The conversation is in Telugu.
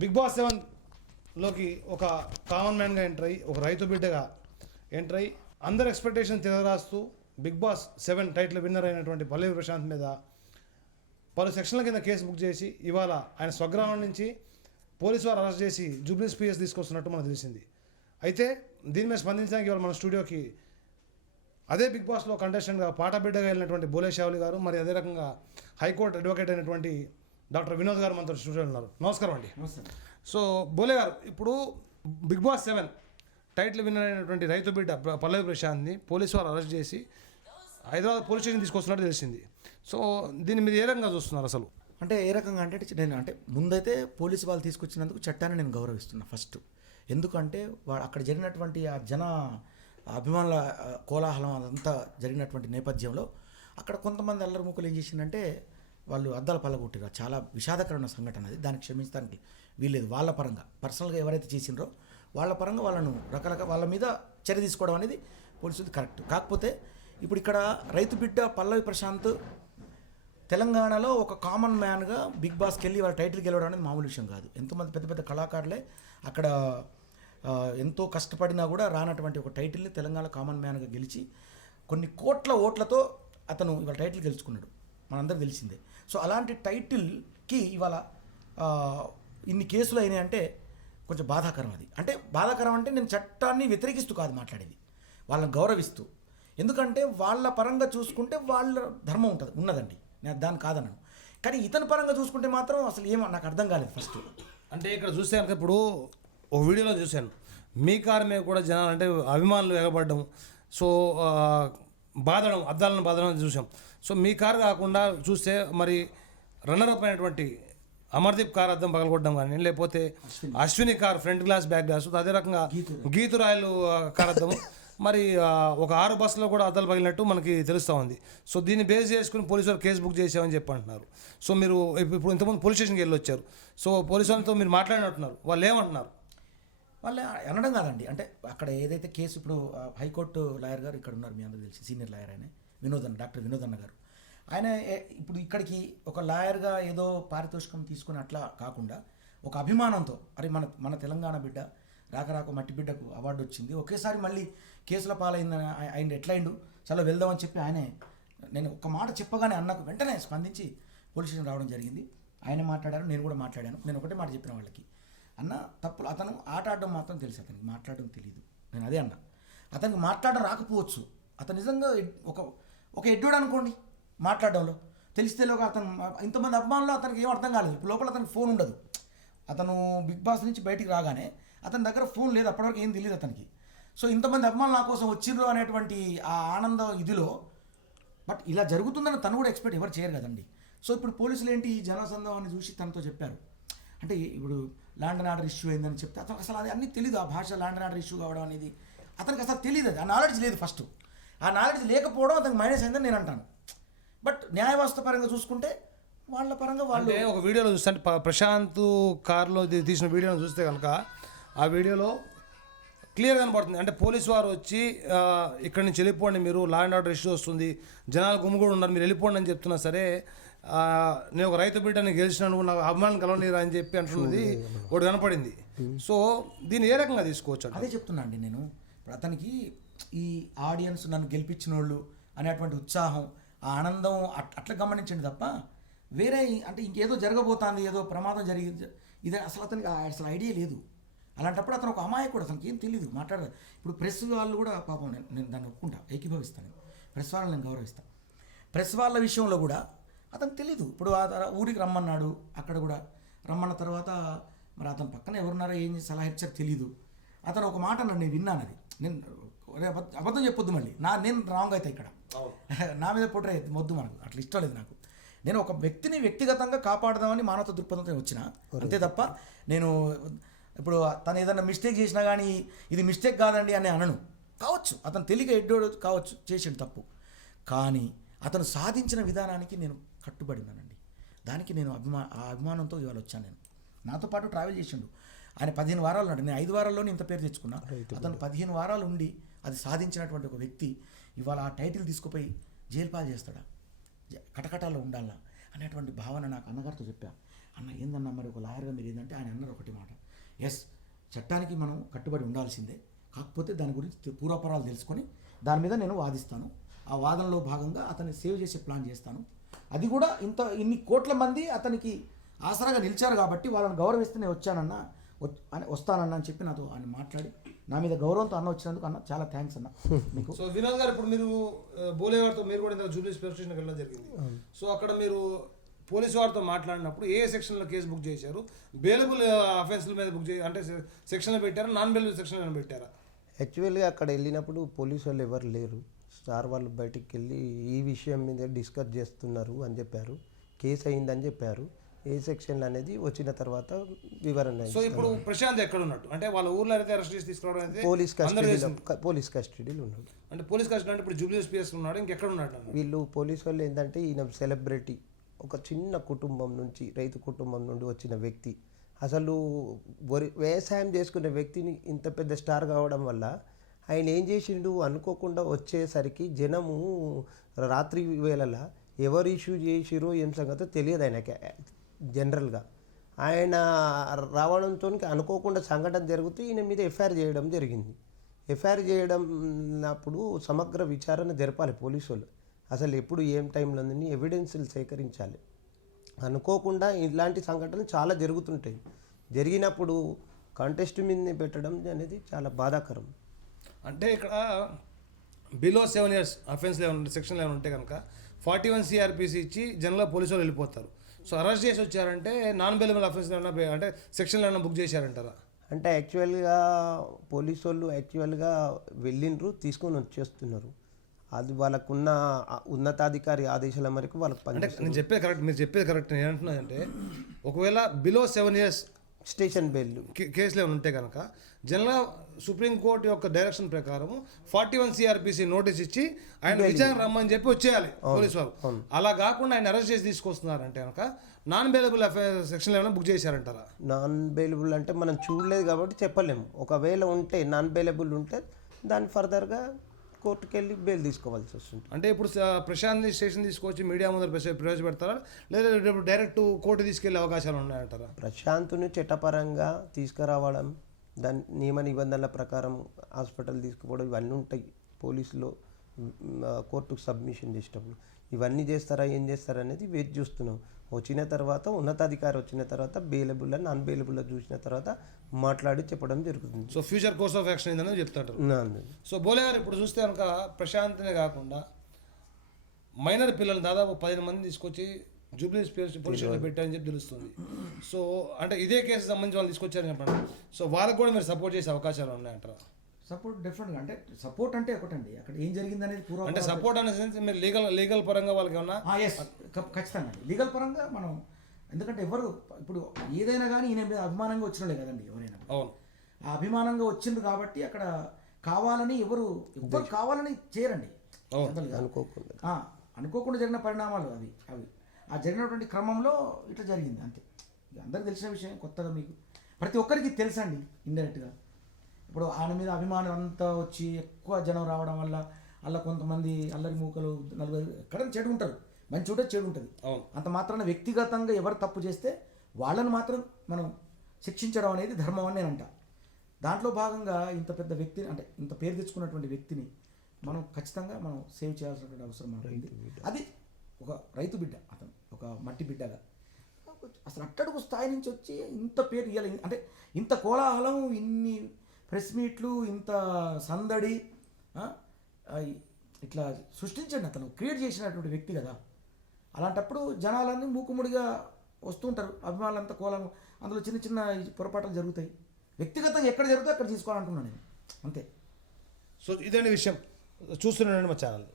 బిగ్ బాస్ 7లోకి ఒక కామన్ మ్యాన్గా ఎంటర్ అయ్యి ఒక రైతు బిడ్డగా ఎంటర్ అయ్యి అందరు ఎక్స్పెక్టేషన్ తిరగరాస్తూ బిగ్ బాస్ 7 టైటిల్ విన్నర్ అయినటువంటి పల్లవి ప్రశాంత్ మీద పలు సెక్షన్ల కింద కేసు బుక్ చేసి ఇవాళ ఆయన స్వగ్రామం నుంచి పోలీసు వారు అరెస్ట్ చేసి జూబ్లీస్ పిఎస్ తీసుకొస్తున్నట్టు మనకు తెలిసింది. అయితే దీని మీద స్పందించడానికి ఇవాళ మన స్టూడియోకి అదే బిగ్ బాస్లో కంటెస్టెంట్గా పాటబిడ్డగా వెళ్ళినటువంటి బోలే షావులి గారు, మరి అదే రకంగా హైకోర్టు అడ్వకేట్ అయినటువంటి డాక్టర్ వినోద్ గారు మనతో స్టూడియోలో ఉన్నారు. నమస్కారం అండి. సో బోలే గారు, ఇప్పుడు బిగ్ బాస్ 7 టైటిల్ విన్నర్ అయినటువంటి రైతు బిడ్డ పల్లవి ప్రశాంత్ని పోలీసు వారు అరెస్ట్ చేసి హైదరాబాద్ పోలీస్ స్టేషన్ తీసుకొస్తున్నట్టు తెలిసింది. సో దీన్ని మీరు ఏ రకంగా చూస్తున్నారు అసలు? అంటే ఏ రకంగా అంటే నేను ముందైతే పోలీసు వాళ్ళు తీసుకొచ్చినందుకు చట్టాన్ని నేను గౌరవిస్తున్నా ఫస్ట్. ఎందుకంటే అక్కడ జరిగినటువంటి ఆ జన అభిమానుల కోలాహలం అదంతా జరిగినటువంటి నేపథ్యంలో అక్కడ కొంతమంది అల్లరిముక్కలు ఏం చేసిందంటే వాళ్ళు అద్దాల పల్లగొట్టిరు. చాలా విషాదకరమైన సంఘటన అది. దానికి క్షమించడానికి వీల్లేదు. వాళ్ళ పరంగా పర్సనల్గా ఎవరైతే చేసినారో వాళ్ళ పరంగా వాళ్ళను వాళ్ళ మీద చర్య తీసుకోవడం అనేది పోలీసులది కరెక్ట్. కాకపోతే ఇప్పుడు ఇక్కడ రైతు బిడ్డ పల్లవి ప్రశాంత్ తెలంగాణలో ఒక కామన్ మ్యాన్గా బిగ్ బాస్కి వెళ్ళి వాళ్ళ టైటిల్ గెలవడం అనేది మామూలు విషయం కాదు. ఎంతోమంది పెద్ద పెద్ద కళాకారులే అక్కడ ఎంతో కష్టపడినా కూడా రానటువంటి ఒక టైటిల్ని తెలంగాణ కామన్ మ్యాన్గా గెలిచి కొన్ని కోట్ల ఓట్లతో అతను ఇవాళ టైటిల్ గెలుచుకున్నాడు, మనందరికీ తెలిసిందే. సో అలాంటి టైటిల్కి ఇవాళ ఇన్ని కేసులు అయినాయి అంటే కొంచెం బాధాకరం. అది అంటే బాధాకరం అంటే నేను చట్టాన్ని వ్యతిరేకిస్తూ కాదు మాట్లాడేది, వాళ్ళని గౌరవిస్తూ. ఎందుకంటే వాళ్ళ పరంగా చూసుకుంటే వాళ్ళ ధర్మం ఉన్నదండి, నేను దాన్ని కాదన్నాను. కానీ ఇతని పరంగా చూసుకుంటే మాత్రం అసలు ఏమో నాకు అర్థం కాలేదు ఫస్ట్. అంటే ఇక్కడ చూస్తే కనుక ఇప్పుడు ఒక వీడియోలో చూశాను, మీ కారు మీద కూడా జనాలు అంటే అభిమానులు ఎగబడడం, సో బాధడం, అద్దాలను బాధడం చూసాం. సో మీ కారు కాకుండా చూస్తే మరి రన్నరప్ అయినటువంటి అమర్దీప్ కార్ అద్దం పగలగొట్టడం కానీ, లేకపోతే Ashwini car front glass back glass, అదే రకంగా గీతురాయలు కార్ అద్దం, మరి ఒక 6 బస్సులో కూడా అద్దాలు పగిలినట్టు మనకి తెలుస్తూ ఉంది. సో దీన్ని బేస్ చేసుకుని పోలీసు వారు కేసు బుక్ చేసామని చెప్పి అంటున్నారు. సో మీరు ఇప్పుడు ఇంతకుముందు పోలీస్ స్టేషన్కి వెళ్ళి వచ్చారు. సో పోలీసు వాళ్ళతో మీరు మాట్లాడినట్టున్నారు, వాళ్ళు ఏమంటున్నారు? వాళ్ళు అనడం కాదండి, అంటే అక్కడ ఏదైతే కేసు ఇప్పుడు హైకోర్టు లాయర్ గారు ఇక్కడ ఉన్నారు, మీ అందరూ తెలిసి సీనియర్ లాయర్ ఆయన డాక్టర్ వినోద్ అన్న గారు. ఆయన ఇప్పుడు ఇక్కడికి ఒక లాయర్గా ఏదో పారితోషికం తీసుకుని అట్లా కాకుండా ఒక అభిమానంతో, అరే మన తెలంగాణ బిడ్డ రాక మట్టి బిడ్డకు అవార్డు వచ్చింది, ఒకేసారి మళ్ళీ కేసుల పాలైందని ఆయన ఎట్లయిండు, చాలా వెళ్దామని చెప్పి ఆయనే, నేను ఒక మాట చెప్పగానే అన్నకు వెంటనే స్పందించి పోలీస్ స్టేషన్ రావడం జరిగింది. ఆయన మాట్లాడారు, నేను కూడా మాట్లాడాను. నేను ఒకటే మాట చెప్పిన వాళ్ళకి, అన్న తప్పులు, అతను ఆట ఆడడం మాత్రం తెలుసు, అతనికి మాట్లాడడం తెలియదు. నేను అదే అన్నా, అతనికి మాట్లాడడం రాకపోవచ్చు, అతను నిజంగా ఒక ఎడ్డోడు అనుకోండి మాట్లాడడంలో, తెలిస్తేలోగా అతను ఇంతమంది అభిమానులు అతనికి ఏం అర్థం కాలేదు. ఇప్పుడు లోపల అతనికి ఫోన్ ఉండదు. అతను బిగ్ బాస్ నుంచి బయటికి రాగానే అతని దగ్గర ఫోన్ లేదు, అప్పటివరకు ఏం తెలియదు అతనికి. సో ఇంతమంది అభిమానులు నా కోసం వచ్చిర్రు అనేటువంటి ఆ ఆనందం ఇదిలో, బట్ ఇలా జరుగుతుందని తను కూడా ఎక్స్పెక్ట్ ఎవరు చేయరు కదండి. సో ఇప్పుడు పోలీసులు ఏంటి ఈ జనసందోహాన్ని చూసి తనతో చెప్పారు, అంటే ఇప్పుడు ల్యాండ్ అండ్ ఆర్డర్ ఇష్యూ అయిందని చెప్తే అతనికి అసలు అది అన్నీ తెలీదు. ఆ భాష ల్యాండ్ అండ్ ఆర్డర్ ఇష్యూ కావడం అనేది అతనికి అసలు తెలియదు, అది ఆ నాలెడ్జ్ లేదు. ఫస్ట్ ఆ నాలెడ్జ్ లేకపోవడం అతనికి మైనస్ అయిందని నేను అంటాను. బట్ న్యాయ వ్యవస్థ పరంగా చూసుకుంటే వాళ్ళ పరంగా వాళ్ళు ఒక వీడియోలో చూస్తే ప్రశాంత్ కార్లో తీసిన వీడియోను చూస్తే కనుక ఆ వీడియోలో క్లియర్ కనపడుతుంది. అంటే పోలీసు వారు వచ్చి ఇక్కడి నుంచి వెళ్ళిపోండి, మీరు లా అండ్ ఆర్డర్ ఇష్యూ వస్తుంది, జనాలు గుమ్ముగూడు ఉన్నారు, మీరు వెళ్ళిపోండి అని చెప్తున్నా సరే, నేను ఒక రైతు బిడ్డని గెలిచినాను, నాకు అభిమానం కలవలేరు అని చెప్పి అంటున్నది ఒకటి కనపడింది. సో దీన్ని ఏ రకంగా తీసుకోవచ్చు? అదే చెప్తున్నా అండి నేను. ఇప్పుడు అతనికి ఈ ఆడియన్స్ నన్ను గెలిపించిన వాళ్ళు అనేటువంటి ఉత్సాహం, ఆ ఆనందం అట్లా గమనించండి తప్ప వేరే అంటే ఇంకేదో జరగబోతుంది, ఏదో ప్రమాదం జరిగింది ఇదే అసలు అతనికి అసలు ఐడియా లేదు. అలాంటప్పుడు అతను ఒక అమాయకుడు, అతనికి ఏం తెలియదు, మాట్లాడదు. ఇప్పుడు ప్రెస్ వాళ్ళు కూడా పాపం, నేను దాన్ని ఒప్పుకుంటా, ఏకీభవిస్తాను, ప్రెస్ వాళ్ళని నేను గౌరవిస్తాను. ప్రెస్ వాళ్ళ విషయంలో కూడా అతనికి తెలీదు. ఇప్పుడు ఊరికి రమ్మన్నాడు, అక్కడ కూడా రమ్మన్న తర్వాత మరి అతని పక్కన ఎవరున్నారో ఏం సలహా ఇచ్చారో తెలీదు. అతను ఒక మాట అన్నాడు, నేను విన్నాను, అది నేను అబద్ధం చెప్పొద్దు మళ్ళీ, నేను రాంగ్ అయితే ఇక్కడ నా మీద పొట్రే మొద్దు, మనకు అట్లా ఇష్టం లేదు నాకు. నేను ఒక వ్యక్తిని వ్యక్తిగతంగా కాపాడదామని మానవత దృక్పథంతో వచ్చిన, అంతే తప్ప నేను ఇప్పుడు తను ఏదన్నా మిస్టేక్ చేసినా కానీ ఇది మిస్టేక్ కాదండి అని అనను. కావచ్చు అతను తెలియక ఎడ్డోడు కావచ్చు, చేసాడు తప్పు, కానీ అతను సాధించిన విధానానికి నేను కట్టుబడి ఉన్నానండి. దానికి నేను ఆ అభిమానంతో ఇవాళ వచ్చాను. నేను నాతో పాటు ట్రావెల్ చేసిండు ఆయన 15 వారాలు ఉన్నాడు, నేను 5 వారాల్లోనే ఇంత పేరు తెచ్చుకున్నా. అతను 15 వారాలు ఉండి అది సాధించినటువంటి ఒక వ్యక్తి ఇవాళ ఆ టైటిల్ తీసుకుపోయి జైలు పాలు చేస్తాడా, కటకటాల్లో ఉండాలా అనేటువంటి భావన నాకు అన్నగారితో చెప్పా. అన్న ఏందన్నా మరి ఒక లాయర్గా మీరు ఏంటంటే ఆయన అన్నారు ఒకటి మాట, ఎస్ చట్టానికి మనం కట్టుబడి ఉండాల్సిందే, కాకపోతే దాని గురించి పూర్వపరాలు తెలుసుకొని దాని మీద నేను వాదిస్తాను, ఆ వాదనలో భాగంగా అతన్ని సేవ్ చేసే ప్లాన్ చేస్తాను, అది కూడా ఇన్ని కోట్ల మంది అతనికి ఆసరాగా నిలిచారు కాబట్టి వాళ్ళని గౌరవిస్తే నేను వస్తానన్నా అని చెప్పి నాతో ఆయన మాట్లాడి నా మీద గౌరవంతో అన్న వచ్చినందుకు అన్న చాలా థ్యాంక్స్ అన్న మీకు. సో వినోద్ గారు, ఇప్పుడు మీరు బోలే వారితో మీరు కూడా ఇంత జూబ్లీ పోలీస్ స్టేషన్కి వెళ్ళడం జరిగింది. సో అక్కడ మీరు పోలీసు వారితో మాట్లాడినప్పుడు ఏ సెక్షన్లో కేసు బుక్ చేశారు, బెయిలబుల్ అఫెన్స్ల మీద బుక్ చేసి అంటే సెక్షన్లో పెట్టారా, నాన్ బెయిలబుల్ సెక్షన్లో పెట్టారా? యాక్చువల్గా అక్కడ వెళ్ళినప్పుడు పోలీసు వాళ్ళు ఎవరు లేరు. సార్ వాళ్ళు బయటికి వెళ్ళి ఈ విషయం మీద డిస్కస్ చేస్తున్నారు అని చెప్పారు, కేసు అయిందని చెప్పారు. ఏ సెక్షన్ అనేది వచ్చిన తర్వాత వివరణ. సో ఇప్పుడు ప్రశాంత్ ఎక్కడ ఉన్నట్టు, అంటే వాళ్ళ ఊర్లో అయితే అరెస్ట్ చేసి తీసుకురావడం అయితే పోలీస్ కస్టడీలో ఉన్నాడు. అంటే పోలీస్ కస్టడీ అంటే ఇప్పుడు జూబ్లీ ఎస్పీఎస్ ఉన్నాడు, ఇంకెక్కడ ఉన్నాడు? వీళ్ళు పోలీసు వాళ్ళు ఏంటంటే ఈయన సెలబ్రిటీ, ఒక చిన్న కుటుంబం నుంచి, రైతు కుటుంబం నుండి వచ్చిన వ్యక్తి, అసలు వ్యవసాయం చేసుకునే వ్యక్తిని ఇంత పెద్ద స్టార్ కావడం వల్ల ఆయన ఏం చేసిండు అనుకోకుండా వచ్చేసరికి జనము రాత్రి వేళలా ఎవరు ఇష్యూ చేసిరో ఏం సంగతో తెలియదు ఆయనకి. జనరల్గా ఆయన రావడంతో అనుకోకుండా సంఘటన జరుగుతూ ఈయన మీద ఎఫ్ఐఆర్ చేయడం జరిగింది. ఎఫ్ఐఆర్ చేయడం అప్పుడు సమగ్ర విచారణ జరపాలి పోలీసు వాళ్ళు. అసలు ఎప్పుడు ఏం టైంలో ఎవిడెన్స్లు సేకరించాలి. అనుకోకుండా ఇలాంటి సంఘటనలు చాలా జరుగుతుంటాయి. జరిగినప్పుడు కాంటెస్ట్ మీద పెట్టడం అనేది చాలా బాధాకరం. అంటే ఇక్కడ బిలో 7 years అఫెన్స్లు ఏమైనా సెక్షన్లు ఏమైనా ఉంటే కనుక 41 CRPC ఇచ్చి జనరల్గా పోలీసు వాళ్ళు వెళ్ళిపోతారు. సో అరెస్ట్ చేసి వచ్చారంటే నాన్ బెయిలబుల్ అఫెన్స్ ఏమైనా అంటే సెక్షన్లు ఏమైనా బుక్ చేశారంటారా? అంటే యాక్చువల్గా పోలీసు వాళ్ళు యాక్చువల్గా వెళ్ళిండ్రు, తీసుకొని వచ్చేస్తున్నారు. అది వాళ్ళకున్న ఉన్నతాధికారి ఆదేశాల మేరకు వాళ్ళకి అంటే నేను చెప్పేది కరెక్ట్, మీరు చెప్పేది కరెక్ట్. నేను అంటున్నానంటే ఒకవేళ బిలో 7 years స్టేషన్ బెయిల్ కేసులు ఏమైనా ఉంటే కనుక జనరల్గా సుప్రీంకోర్టు యొక్క డైరెక్షన్ ప్రకారం 41 CRPC నోటీస్ ఇచ్చి ఆయన విచారణ రమ్మని చెప్పి వచ్చేయాలి పోలీసు వాళ్ళు. అలా కాకుండా ఆయన అరెస్ట్ చేసి తీసుకొస్తున్నారంటే కనుక నాన్ బెయిలబుల్ సెక్షన్లు ఏమైనా బుక్ చేశారంటారా? నాన్ బెయిలబుల్ అంటే మనం చూడలేదు కాబట్టి చెప్పలేము. ఒకవేళ ఉంటే నాన్ బెయిలబుల్ ఉంటే దాన్ని ఫర్దర్గా కోర్టుకు వెళ్ళి బెయిల్ తీసుకోవాల్సి వస్తుంది. అంటే ఇప్పుడు ప్రశాంత్ స్టేషన్ తీసుకొచ్చి మీడియా ముందర ప్రవేశపెడతారా, లేదా డైరెక్ట్ కోర్టు తీసుకెళ్లే అవకాశాలు ఉన్నాయంటారా? ప్రశాంత్ని చట్టపరంగా తీసుకురావడం, దాని నియమ నిబంధనల ప్రకారం హాస్పిటల్ తీసుకుపోవడం ఇవన్నీ ఉంటాయి. పోలీసులో కోర్టుకు సబ్మిషన్ చేసేటప్పుడు ఇవన్నీ చేస్తారా, ఏం చేస్తారా అనేది వేచి చూస్తున్నాం. వచ్చిన తర్వాత ఉన్నతాధికారి వచ్చిన తర్వాత బెయిలబుల్ అండ్ అన్బెయిలబుల్ చూసిన తర్వాత మాట్లాడి చెప్పడం జరుగుతుంది. So future course of action ఏంటనేది చెప్తారు. సో బోలే గారు, ఇప్పుడు చూస్తే కనుక ప్రశాంత్నే కాకుండా మైనర్ పిల్లలు దాదాపు 15 మంది తీసుకొచ్చి జూబ్లీ పోలీస్ స్టేషన్లో పెట్టారని చెప్పి తెలుస్తుంది. సో అంటే ఇదే కేసు సంబంధించి వాళ్ళు తీసుకొచ్చారని చెప్పండి. సో వాళ్ళకు కూడా మీరు సపోర్ట్ చేసే అవకాశాలు ఉన్నాయంటారా? సపోర్ట్ డెఫినెట్గా, అంటే సపోర్ట్ అంటే ఒకటండి, అక్కడ ఏం జరిగింది అనేది పూర్వం అంటే సపోర్ట్ అనే సెన్స్ మీరు లీగల్ పరంగా వాళ్ళకి ఏమన్నా? ఎస్ ఖచ్చితంగా అండి, లీగల్ పరంగా మనం, ఎందుకంటే ఎవరు ఇప్పుడు ఏదైనా కానీ ఈయన మీద అభిమానంగా వచ్చినలే కదండి ఎవరైనా. అవును, ఆ అభిమానంగా వచ్చింది కాబట్టి అక్కడ కావాలని ఎవరు కావాలని చేయరండి. అనుకోకుండా జరిగిన పరిణామాలు అవి ఆ జరిగినటువంటి క్రమంలో ఇట్లా జరిగింది అంతే. అందరికి తెలిసిన విషయం, కొత్తగా మీకు ప్రతి ఒక్కరికి తెలుసండి ఇండైరెక్ట్గా. ఇప్పుడు ఆయన మీద అభిమానం అంతా వచ్చి ఎక్కువ జనం రావడం వల్ల అలా కొంతమంది అల్లరి మూకలు 40 ఎక్కడైనా చెడు ఉంటారు, మంచి ఉంటే చెడు ఉంటుంది. అంత మాత్రాన వ్యక్తిగతంగా ఎవరు తప్పు చేస్తే వాళ్ళని మాత్రం మనం శిక్షించడం అనేది ధర్మం అని నేను అంటా. దాంట్లో భాగంగా ఇంత పెద్ద వ్యక్తిని, అంటే ఇంత పేరు తెచ్చుకున్నటువంటి వ్యక్తిని మనం ఖచ్చితంగా మనం సేవ్ చేయాల్సినటువంటి అవసరం ఉంటుంది. అది ఒక రైతు బిడ్డ, అతను ఒక మట్టి బిడ్డగా అసలు అట్టడుగు స్థాయి నుంచి వచ్చి ఇంత పేరు ఇవ్వాలి. అంటే ఇంత కోలాహలం, ఇన్ని ప్రెస్ మీట్లు, ఇంత సందడి ఇట్లా సృష్టించండి, అతను క్రియేట్ చేసినటువంటి వ్యక్తి కదా. అలాంటప్పుడు జనాలన్నీ మూకుముడిగా వస్తుంటారు, అభిమానులంతా కోలం, అందులో చిన్న చిన్న పొరపాట్లు జరుగుతాయి. వ్యక్తిగతంగా ఎక్కడ జరుగుతుందో అక్కడ తీసుకోవాలంటున్నాను నేను, అంతే. సో ఇదే విషయం చూస్తున్నాను మా ఛానల్.